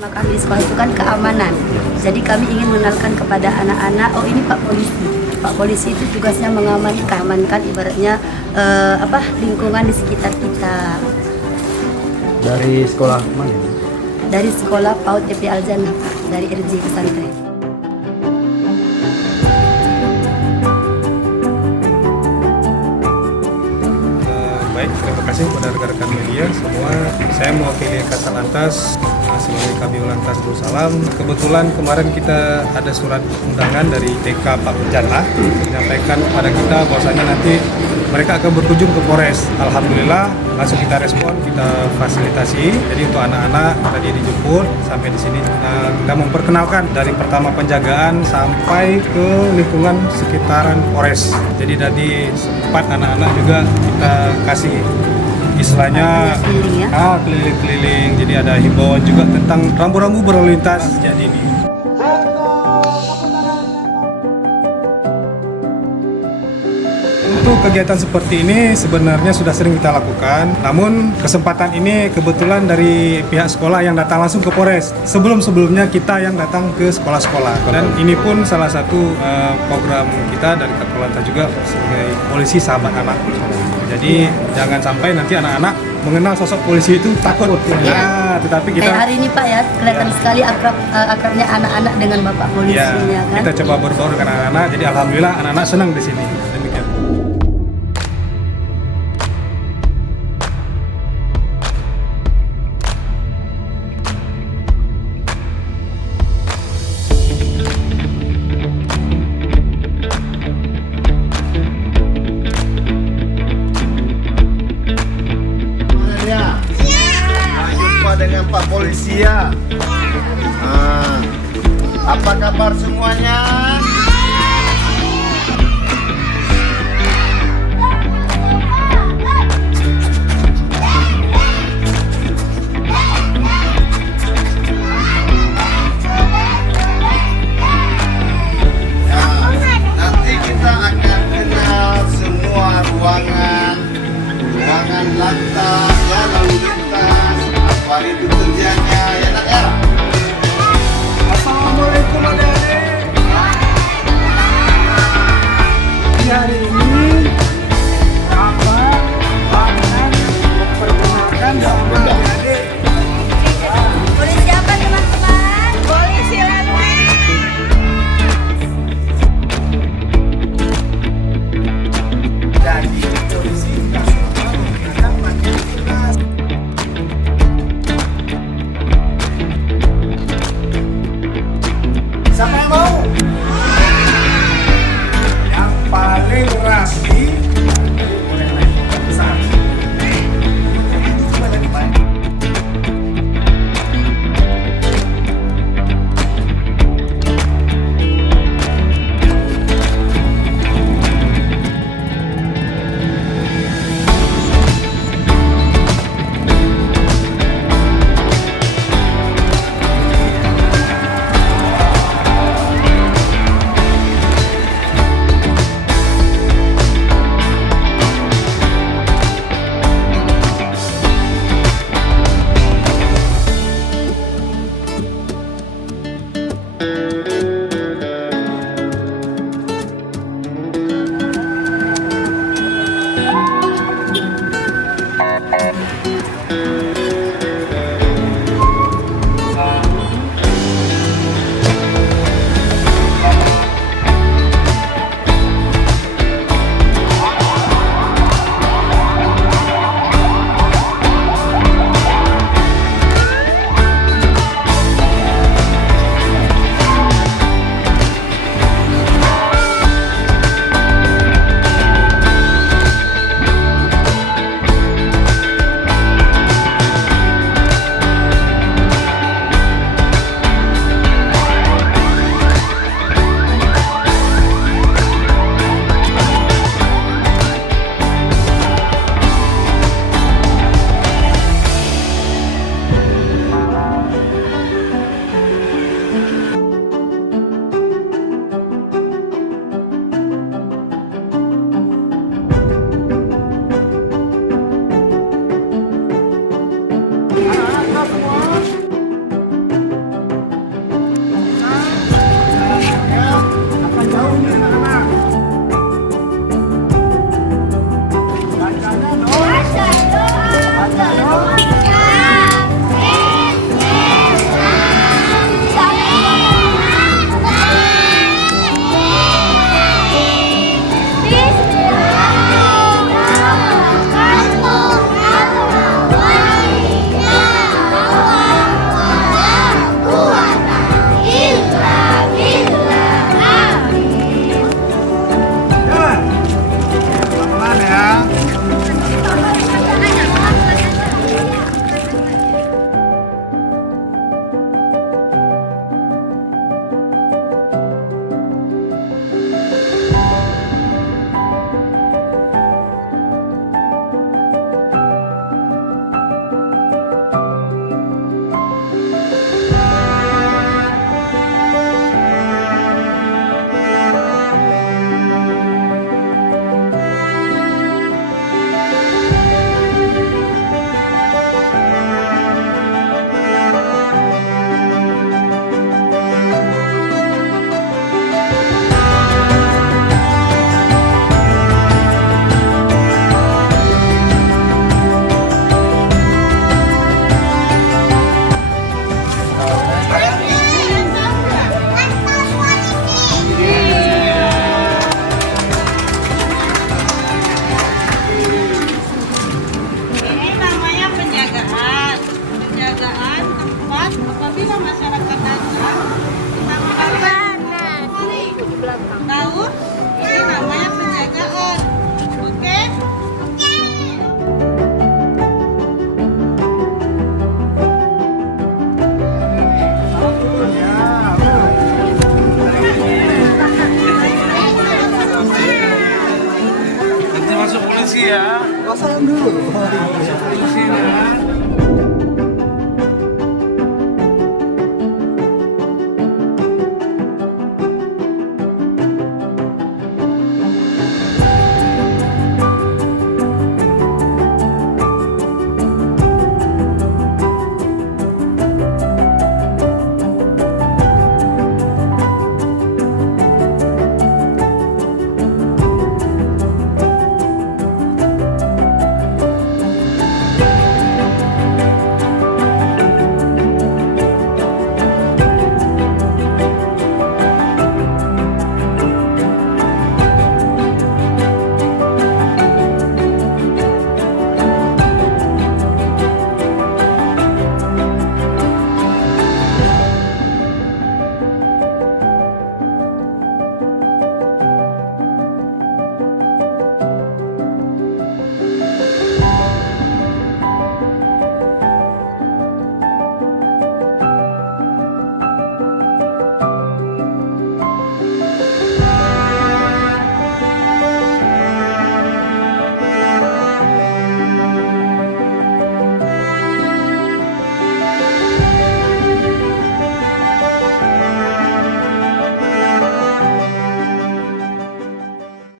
Tema kami di sekolah itu kan keamanan. Jadi kami ingin mengenalkan kepada anak-anak, oh ini Pak Polisi. Pak Polisi itu tugasnya mengamankan ibaratnya lingkungan di sekitar kita. Dari sekolah mana? Dari sekolah PAUD EP Al-Jannah, Pak, dari RJ Pesantren. Baik, terima kasih kepada rekan-rekan media semua. Saya mewakili Kasatlantas sebagai Kabid Lantas Darussalam. Kebetulan kemarin kita ada surat undangan dari TK Pak Jannah menyampaikan kepada kita bahwasanya nanti mereka akan berkunjung ke Polres. Alhamdulillah langsung kita respon, kita fasilitasi. Jadi untuk anak-anak tadi dijemput sampai di sini kita memperkenalkan dari pertama penjagaan sampai ke lingkungan sekitaran Polres. Jadi tadi sempat anak-anak juga kita kasih istilahnya keliling-keliling. Jadi ada himbauan juga tentang rambu-rambu berlalu lintas. Jadi ini untuk kegiatan seperti ini sebenarnya sudah sering kita lakukan. Namun kesempatan ini kebetulan dari pihak sekolah yang datang langsung ke Polres. Sebelum-sebelumnya kita yang datang ke sekolah-sekolah. Dan ini pun salah satu program kita dari Kasatlantas juga sebagai polisi sahabat anak. Jadi jangan sampai nanti anak-anak mengenal sosok polisi itu takut. Ya. Tetapi kita hari ini Pak ya, kelihatan sekali akrabnya anak-anak dengan Bapak Polisinya kan. Kita coba berbaur dengan anak-anak. Jadi alhamdulillah anak-anak senang di sini. Demikian. Jumpa dengan Pak Polisi ya. Apa kabar semuanya? Nanti kita akan kenal semua ruangan lantas, ya, lalu lintas, apa itu kerjanya, ya nak ya. Assalamualaikum adik-adik. Pastilah masyarakat